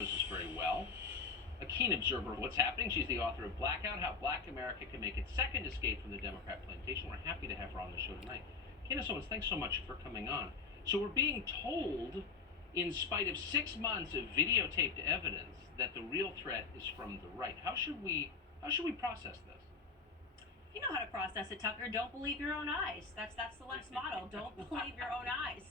knows this very well, a keen observer of what's happening. She's the author of Blackout, How Black America Can Make Its Second Escape from the Democrat Plantation. We're happy to have her on the show tonight. Candace Owens, thanks so much for coming on. So we're being told, in spite of 6 months of videotaped evidence, that the real threat is from the right. How should we process this? You know how to process it, Tucker. Don't believe your own eyes. That's the left's motto. Don't believe your own eyes.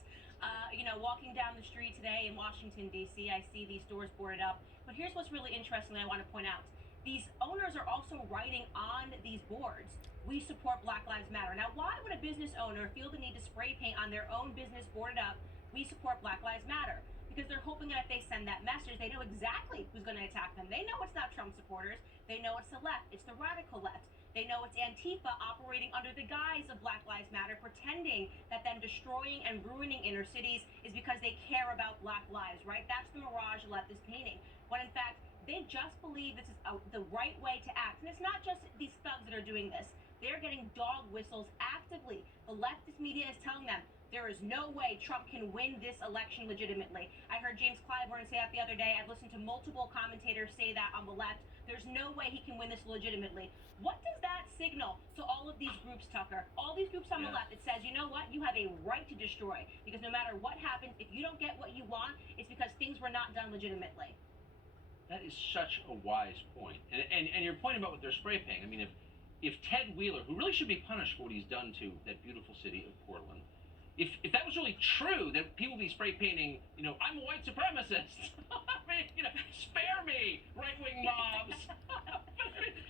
Walking down the street today in Washington, D.C., I see these doors boarded up. But here's what's really interesting that I want to point out. These owners are also writing on these boards, "We support Black Lives Matter." Now, why would a business owner feel the need to spray paint on their own business boarded up, "We support Black Lives Matter"? Because they're hoping that if they send that message, they know exactly who's going to attack them. They know it's not Trump supporters. They know it's the left. It's the radical left. They know it's Antifa operating under the guise of Black Lives Matter, pretending that them destroying and ruining inner cities is because they care about black lives, right? That's the mirage the left is painting. When in fact, they just believe this is the right way to act. And it's not just these thugs that are doing this. They're getting dog whistles actively. The leftist media is telling them, there is no way Trump can win this election legitimately. I heard James Clyburn say that the other day. I've listened to multiple commentators say that on the left. There's no way he can win this legitimately. What does that signal to all of these groups, Tucker? All these groups on the left, it says, you know what? You have a right to destroy. Because no matter what happens, if you don't get what you want, it's because things were not done legitimately. That is such a wise point. And your point about what they're spray painting, I mean, if Ted Wheeler, who really should be punished for what he's done to that beautiful city of Portland, if that was really true, that people be spray painting, I'm a white supremacist. I mean, spare me, right-wing mobs.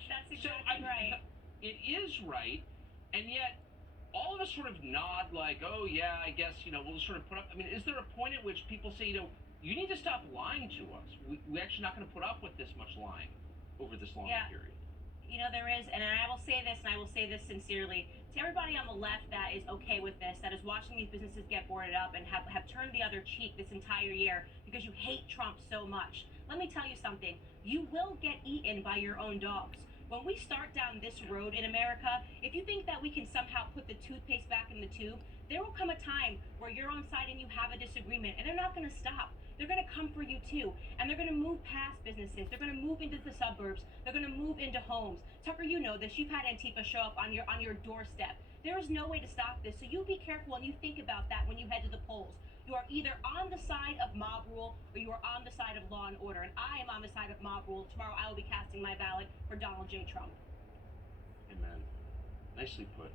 That's exactly right. It is right, and yet all of us sort of nod like, oh yeah, I guess, we'll just sort of put up. I mean, is there a point at which people say, you need to stop lying to us. We're actually not going to put up with this much lying over this long period. There is, and I will say this, and I will say this sincerely, to everybody on the left that is okay with this, that is watching these businesses get boarded up and have turned the other cheek this entire year because you hate Trump so much. Let me tell you something. You will get eaten by your own dogs. When we start down this road in America, if you think that we can somehow put the toothpaste back in the tube, there will come a time where you're on side and you have a disagreement, and they're not going to stop. They're going to come for you too, and they're going to move past businesses. They're going to move into the suburbs. They're going to move into homes. Tucker, you know this. You've had Antifa show up on your doorstep. There is no way to stop this, so you be careful and you think about that when you head to the polls. You are either on the side of mob rule or you are on the side of law and order, and I am on the side of mob rule. Tomorrow I will be casting my ballot for Donald J. Trump. Amen. Nicely put.